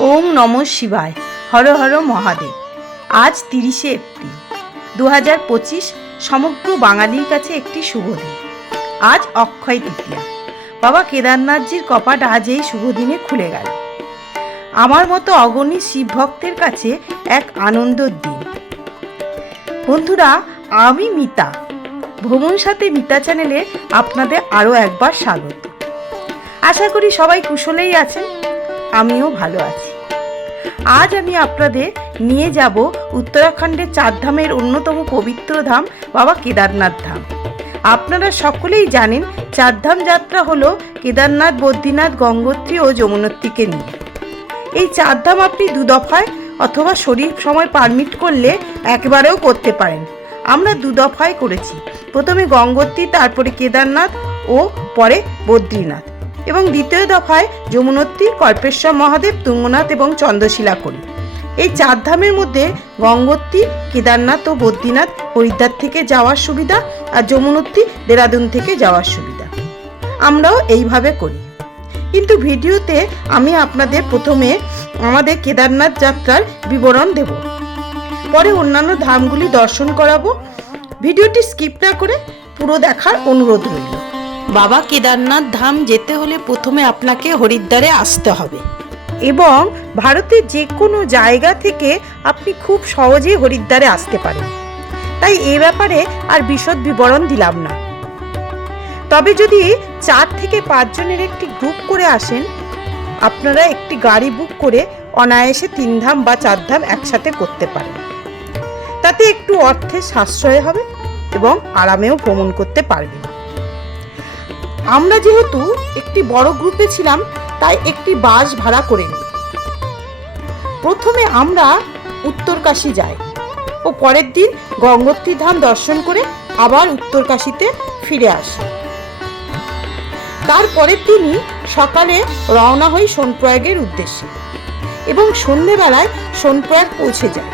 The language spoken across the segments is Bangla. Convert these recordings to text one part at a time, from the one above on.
ওম নম শিবায়, হর হর মহাদেব। আজ তিরিশে এপ্রিল। দু হাজার পঁচিশ সমগ্র বাঙালির কাছে একটি শুভ দিন। আজ অক্ষয় তৃতীয়া। বাবা কেদারনাথজির কপাট আজ এই শুভ দিনে খুলে গেল। আমার মতো অগণী শিব ভক্তের কাছে এক আনন্দের দিন। বন্ধুরা, আমি মিতা। ভ্রমণ সাথে মিতা চ্যানেলে আপনাদের আরও একবার স্বাগত। আশা করি সবাই কুশলেই আছেন। আমিও ভালো আছি। আজ আমি আপনাদের নিয়ে যাব উত্তরাখণ্ডের চারধামের অন্যতম পবিত্র ধাম, বাবা কেদারনাথ ধাম। আপনারা সকলেই জানেন চারধাম যাত্রা হলো কেদারনাথ, বদ্রীনাথ, গঙ্গোত্রী ও যমুনোত্রীকে নিয়ে। এই চারধাম আপনি দু দফায় অথবা শরীর সময় পারমিট করলে একবারেও করতে পারেন। আমরা দু দফায় করেছি। প্রথমে গঙ্গোত্রী, তারপরে কেদারনাথ ও পরে বদ্রীনাথ। এবং দ্বিতীয় দফায় যমুনোত্রী, কল্পেশ্বর মহাদেব, তুঙ্গনাথ এবং চন্দ্রশিলা করি। এই চার ধামের মধ্যে গঙ্গোত্রী, কেদারনাথ ও বদ্রীনাথ হরিদ্বার থেকে যাওয়ার সুবিধা আর যমুনোত্রী, দেরাদুন থেকে যাওয়ার সুবিধা। আমরাও এইভাবে করি। কিন্তু ভিডিওতে আমি আপনাদের প্রথমে আমাদের কেদারনাথ যাত্রার বিবরণ দেব। পরে অন্যান্য ধামগুলি দর্শন করাবো। ভিডিওটি স্কিপ না করে পুরো দেখার অনুরোধ রইল। বাবা কেদারনাথ ধাম যেতে হলে প্রথমে আপনাকে হরিদ্বারে আসতে হবে। এবং ভারতের যে কোনো জায়গা থেকে আপনি খুব সহজেই হরিদ্বারে আসতে পারেন। তাই এ ব্যাপারে আর বিশদ বিবরণ দিলাম না। তবে যদি চার থেকে পাঁচজনের একটি গ্রুপ করে আসেন, আপনারা একটি গাড়ি বুক করে অনায়াসে তিন ধাম বা চার ধাম একসাথে করতে পারেন। তাতে একটু অর্থে সাশ্রয় হবে এবং আরামেও ভ্রমণ করতে পারবেন। আমরা যেহেতু একটি বড় গ্রুপে ছিলাম, তাই একটি বাস ভাড়া করে নিই। প্রথমে আমরা উত্তরকাশী যাই ও পরের দিন গঙ্গোত্রী ধাম দর্শন করে আবার উত্তরকাশীতে ফিরে আসি। তারপরের দিনই সকালে রওনা হই সোনপ্রয়াগের উদ্দেশ্যে এবং সন্ধেবেলায় সোনপ্রয়াগ পৌঁছে যাই।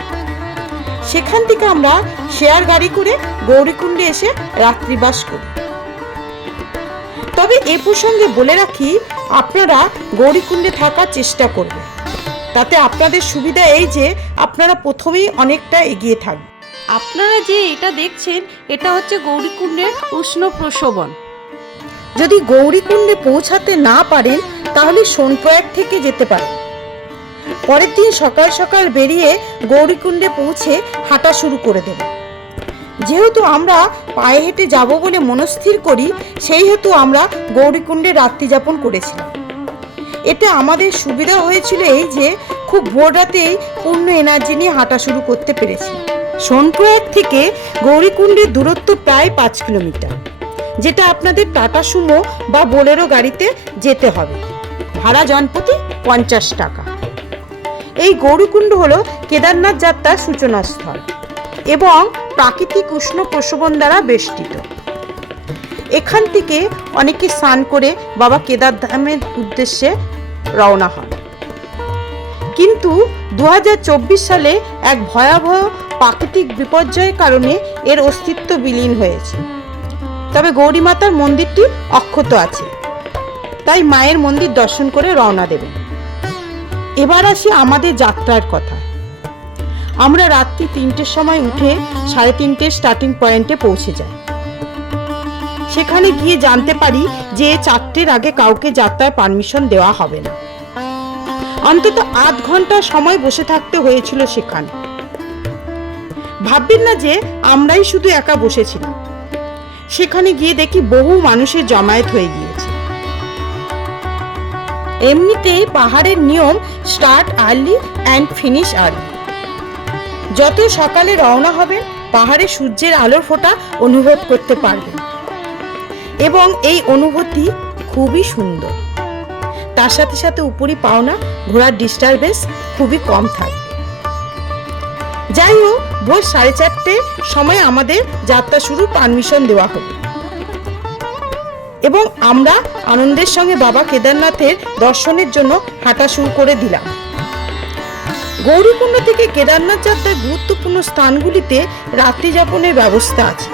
সেখান থেকে আমরা শেয়ার গাড়ি করে গৌরীকুণ্ডে এসে রাত্রিবাস করি। তবে এ প্রসঙ্গে বলে রাখি আপনারা গৌরীকুণ্ডে থাকার চেষ্টা করবেন। তাতে আপনাদের সুবিধা এই যে আপনারা প্রথমেই অনেকটা এগিয়ে থাকবেন আপনারা যে এটা দেখছেন এটা হচ্ছে গৌরীকুণ্ডের উষ্ণ প্রসবন যদি গৌরীকুণ্ডে পৌঁছাতে না পারেন তাহলে সোনপ্রয়াগ থেকে যেতে পারেন। পরের দিন সকাল সকাল বেরিয়ে গৌরীকুণ্ডে পৌঁছে হাঁটা শুরু করে দেব যেহেতু আমরা পায়ে হেঁটে যাব বলে মনস্থির করি, সেই হেতু আমরা গৌরীকুণ্ডে রাত্রি যাপন করেছিলাম। এতে আমাদের সুবিধা হয়েছিল এই যে, খুব ভোর রাতেই পূর্ণ এনার্জি নিয়ে হাঁটা শুরু করতে পেরেছি সোনপ্রয়াগ থেকে গৌরীকুণ্ডের দূরত্ব প্রায় পাঁচ কিলোমিটার, যেটা আপনাদের টাটা সুমো বা বোলেরো গাড়িতে যেতে হবে। ভাড়া জনপ্রতি পঞ্চাশ টাকা। এই গৌরীকুণ্ড হলো কেদারনাথ যাত্রার সূচনাস্থল এবং প্রাকৃতিক উষ্ণ প্রসবন দ্বারা বেষ্টিত। এখান থেকে অনেকে স্নান করে বাবা কেদারধামের উদ্দেশ্যে রওনা হন। কিন্তু দু হাজার চব্বিশ সালে এক ভয়াবহ প্রাকৃতিক বিপর্যয়ের কারণে এর অস্তিত্ব বিলীন হয়েছে। তবে গৌরী মাতার মন্দিরটি অক্ষত আছে। তাই মায়ের মন্দির দর্শন করে রওনা দেবেন। এবার আসি আমাদের যাত্রার কথা। আমরা রাত্রি তিনটের সময় উঠে সাড়ে তিনটে স্টার্টিং পয়েন্টে পৌঁছে যাই। সেখানে গিয়ে জানতে পারি যে চারটের আগে কাউকে যাত্রার পারমিশন দেওয়া হবে না। অন্তত আধ ঘণ্টা সময় বসে থাকতে হয়েছিল সেখানে। ভাববেন না যে আমরাই শুধু একা বসেছিলাম। সেখানে গিয়ে দেখি বহু মানুষের জমায়েত হয়ে গিয়েছে। এমনিতেই পাহাড়ের নিয়ম start early and finish early যত সকালে রওনা হবেন পাহাড়ে সূর্যের আলোর ফোঁটা অনুভব করতে পারবেন এবং এই অনুভূতি খুবই সুন্দর। তার সাথে সাথে উপরি পাওনা ঘোড়ার ডিস্টারবেন্স খুবই কম থাকবে। যাই হোক ভোর সাড়ে চারটে সময় আমাদের যাত্রা শুরুর পারমিশন দেওয়া হবে। এবং আমরা আনন্দের সঙ্গে বাবা কেদারনাথের দর্শনের জন্য হাঁটা শুরু করে দিলাম। গৌরীকুণ্ড থেকে কেদারনাথ যাত্রার গুরুত্বপূর্ণ স্থানগুলিতে রাত্রি যাপনের ব্যবস্থা আছে।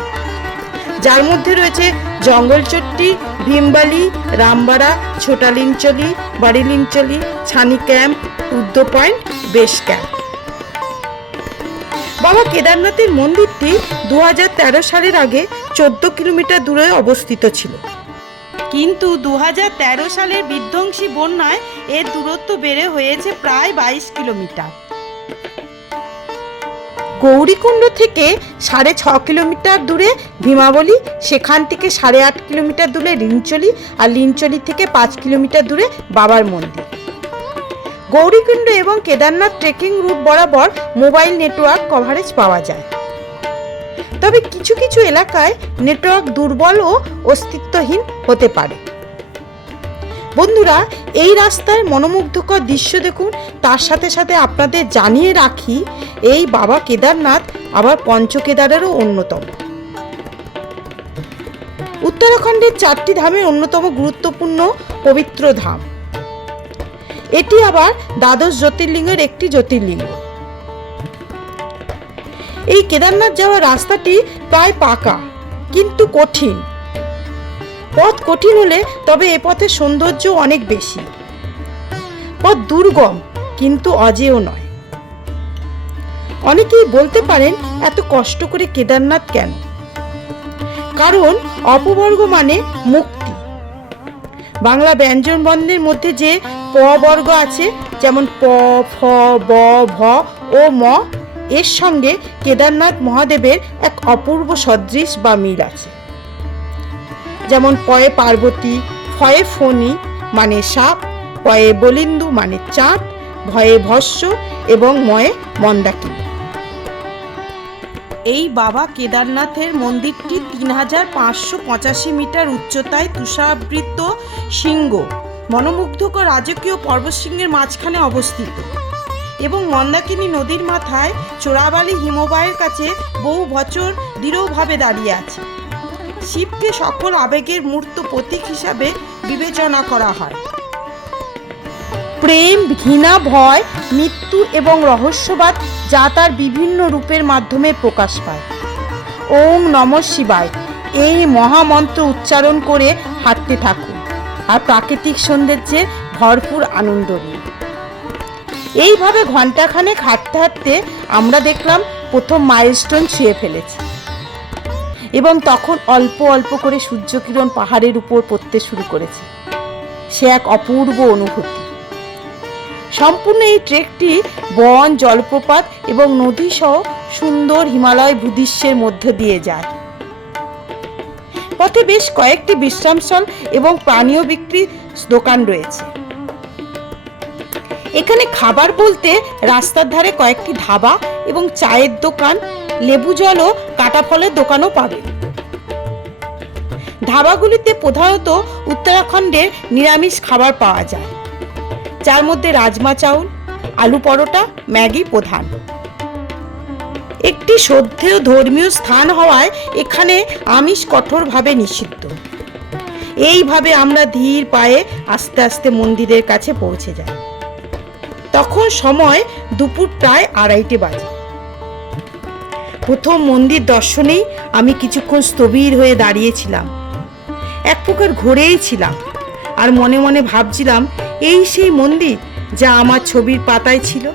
যার মধ্যে রয়েছে জঙ্গলচট্টি, ভীমবালি, Rambara, Chhotalinchauli, Badilinchauli, Chhani camp Rudra point base camp. বাবা কেদারনাথের মন্দিরটি দু হাজার তেরো সালের আগে চোদ্দ কিলোমিটার দূরে অবস্থিত ছিল। কিন্তু দু হাজার তেরো সালের বিধ্বংসী বন্যায় এর দূরত্ব বেড়ে হয়েছে প্রায় বাইশ কিলোমিটার। গৌরীকুণ্ড থেকে সাড়ে ছ কিলোমিটার দূরে ভীমাবলী, সেখান থেকে সাড়ে আট কিলোমিটার দূরে লিঞ্চলি আর লিঞ্চলি থেকে পাঁচ কিলোমিটার দূরে বাবার মন্দির। গৌরীকুণ্ড এবং কেদারনাথ ট্রেকিং রুট বরাবর মোবাইল নেটওয়ার্ক কভারেজ পাওয়া যায়। তবে কিছু কিছু এলাকায় নেটওয়ার্ক দুর্বল ও অস্তিত্বহীন হতে পারে। বন্ধুরা, এই রাস্তায় মনোমুগ্ধকর দৃশ্য দেখুন। তার সাথে সাথে আপনাদের জানিয়ে রাখি, এই বাবা কেদারনাথ আবার পঞ্চকেদারেরও অন্যতম। উত্তরাখণ্ডের চারটি ধামের অন্যতম গুরুত্বপূর্ণ পবিত্র ধাম। এটি আবার দ্বাদশ জ্যোতির্লিঙ্গের একটি জ্যোতির্লিঙ্গ। এই কেদারনাথ যাওয়ার রাস্তাটি প্রায় পাকা, কিন্তু কঠিন। পথ কঠিন হলে তবে এ পথের সৌন্দর্য অনেক বেশি। পথ দুর্গম, কিন্তু অজেয় নয়। অনেকেই বলতে পারেন এত কষ্ট করে কেদারনাথ কেন? কারণ অপবর্গ মানে মুক্তি। বাংলা ব্যঞ্জন বর্ণের মধ্যে যে প বর্গ আছে, যেমন প, ফ, ব, ভ, ও, ম এর সঙ্গে কেদারনাথ মহাদেবের এক অপূর্ব সদৃশ বা মিল আছে। যেমন পয়ে পার্বতী ফয়ে ফণি মানে সাপ, পয়ে বলিন্দু মানে চাঁদ, ভয়ে ভস্য এবং ময়ে মন্দাকিনী। এই বাবা কেদারনাথের মন্দিরটি তিন হাজার পাঁচশো পঁচাশি মিটার উচ্চতায় তুষারাবৃত শৃঙ্গ মনোমুগ্ধকর রাজকীয় পর্বতশৃঙ্গের মাঝখানে অবস্থিত। এবং মন্দাকিনী নদীর মাথায় চোরাবালি হিমবাহের কাছে বহু বছর দৃঢ়ভাবে দাঁড়িয়ে আছে। শিবকে সকল আবেগের মূর্ত প্রতীক হিসাবে বিবেচনা করা হয়। প্রেম, ঘৃণা, ভয়, মৃত্যু এবং রহস্যবাদ যা তার বিভিন্ন রূপের মাধ্যমে প্রকাশ পায়। ওম নম শিবায়। এই মহামন্ত্র উচ্চারণ করে হাঁটতে থাকুন। আর প্রাকৃতিক সৌন্দর্যে ভরপুর আনন্দ নিন। এইভাবে ঘন্টাখানেক হাঁটতে হাঁটতে আমরা দেখলাম প্রথম মাইলস্টোন ছুঁয়ে ফেলেছি। এবং তখন অল্প অল্প করে সূর্যকিরণ পাহাড়ের উপর পড়তে শুরু করেছে। সে এক অপূর্ব অনুভূতি। সম্পূর্ণ এই ট্রেকটি বন, জলপ্রপাত এবং নদী সহ সুন্দর হিমালয় ভূদৃশ্যের মধ্য দিয়ে যায়। পথে বেশ কয়েকটি বিশ্রামস্থল এবং পানীয় বিক্রির দোকান রয়েছে। এখানে খাবার বলতে রাস্তার ধারে কয়েকটি ধাবা এবং চায়ের দোকান, লেবু জল ও কাটা ফলের দোকানও পাবেন ধাবাগুলিতে প্রধানত উত্তরাখণ্ডের নিরামিষ খাবার পাওয়া যায়। যার মধ্যে রাজমা চাউল, আলু পরোটা, ম্যাগি প্রধান। একটি শ্রদ্ধেয় ধর্মীয় স্থান হওয়ায় এখানে আমিষ কঠোরভাবে নিষিদ্ধ। এইভাবে আমরা ধীর পায়ে আস্তে আস্তে মন্দিরের কাছে পৌঁছে যাই। তখন সময় দুপুর প্রায় আড়াইটে বাজে। প্রথম মন্দির দর্শনেই আমি কিছুক্ষণ স্থবির হয়ে দাঁড়িয়েছিলাম। এক প্রকার ঘুরেই ছিলাম আর মনে মনে ভাবছিলাম, এই সেই মন্দির যা আমার ছবির পাতায় ছিল,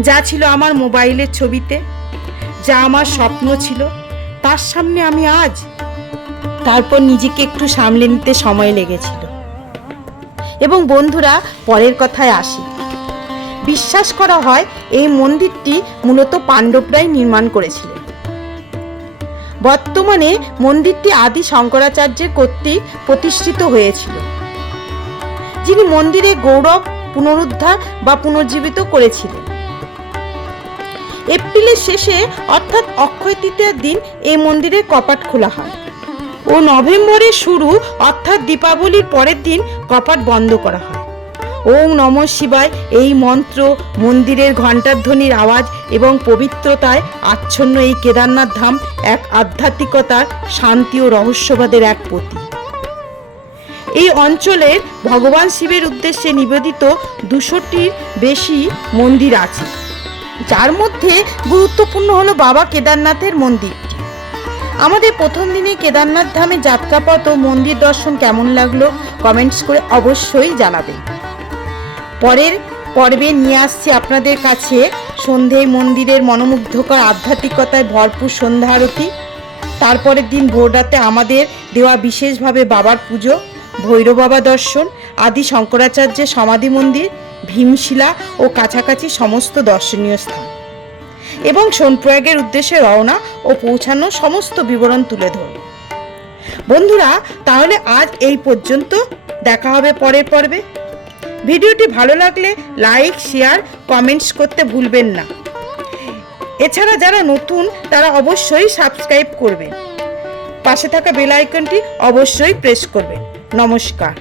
যা ছিল আমার মোবাইলের ছবিতে, যা আমার স্বপ্ন ছিল, তার সামনে আমি আজ তারপর নিজেকে একটু সামলে নিতে সময় লেগেছিল। এবং বন্ধুরা, পরের কথায় আসি। বিশ্বাস করা হয় এই মন্দিরটি মূলত পাণ্ডবরাই নির্মাণ করেছিলেন। বর্তমানে মন্দিরটি আদি শঙ্করাচার্যের কর্তৃক প্রতিষ্ঠিত হয়েছিল, যিনি মন্দিরে গৌরব, পুনরুদ্ধার বা পুনর্জীবিত করেছিলেন। এপ্রিলের শেষে অর্থাৎ অক্ষয় তৃতীয়ার দিন এই মন্দিরের কপাট খোলা হয় ও নভেম্বরের শুরু অর্থাৎ দীপাবলির পরের দিন কপাট বন্ধ করা হয়। ওম নম শিবায়। এই মন্ত্র, মন্দিরের ঘণ্টাধ্বনির আওয়াজ এবং পবিত্রতায় আচ্ছন্ন এই কেদারনাথ ধাম এক আধ্যাত্মিকতার শান্তি ও রহস্যবাদের এক প্রতীক। এই অঞ্চলের ভগবান শিবের উদ্দেশ্যে নিবেদিত দুশোটির বেশি মন্দির আছে। যার মধ্যে গুরুত্বপূর্ণ হলো বাবা কেদারনাথের মন্দির। আমাদের প্রথম দিনে কেদারনাথ ধামে যাত্রাপথ ও মন্দির দর্শন কেমন লাগল কমেন্টস করে অবশ্যই জানাবেন। পরের পর্বে নিয়ে আসছি আপনাদের কাছে। সন্ধে মন্দিরের মনোমুগ্ধকর আধ্যাত্মিকতায় ভরপুর সন্ধ্যা আরতি। তারপরের দিন ভোররাতে আমাদের দেওয়া বিশেষভাবে বাবার পুজো, ভৈরব বাবা দর্শন, আদি শঙ্করাচার্যের সমাধি মন্দির, ভীমশিলা ও কাছাকাছি সমস্ত দর্শনীয় স্থান। এবং সোনপ্রয়াগের উদ্দেশ্যে রওনা ও পৌঁছানো সমস্ত বিবরণ তুলে ধরব। বন্ধুরা, তাহলে আজ এই পর্যন্ত। দেখা হবে পরের পর্বে। ভিডিওটি ভালো লাগলে লাইক, শেয়ার, কমেন্টস করতে ভুলবেন না। এছাড়া যারা নতুন, তারা অবশ্যই সাবস্ক্রাইব করবেন। পাশে থাকা বেল আইকনটি অবশ্যই প্রেস করবেন। নমস্কার।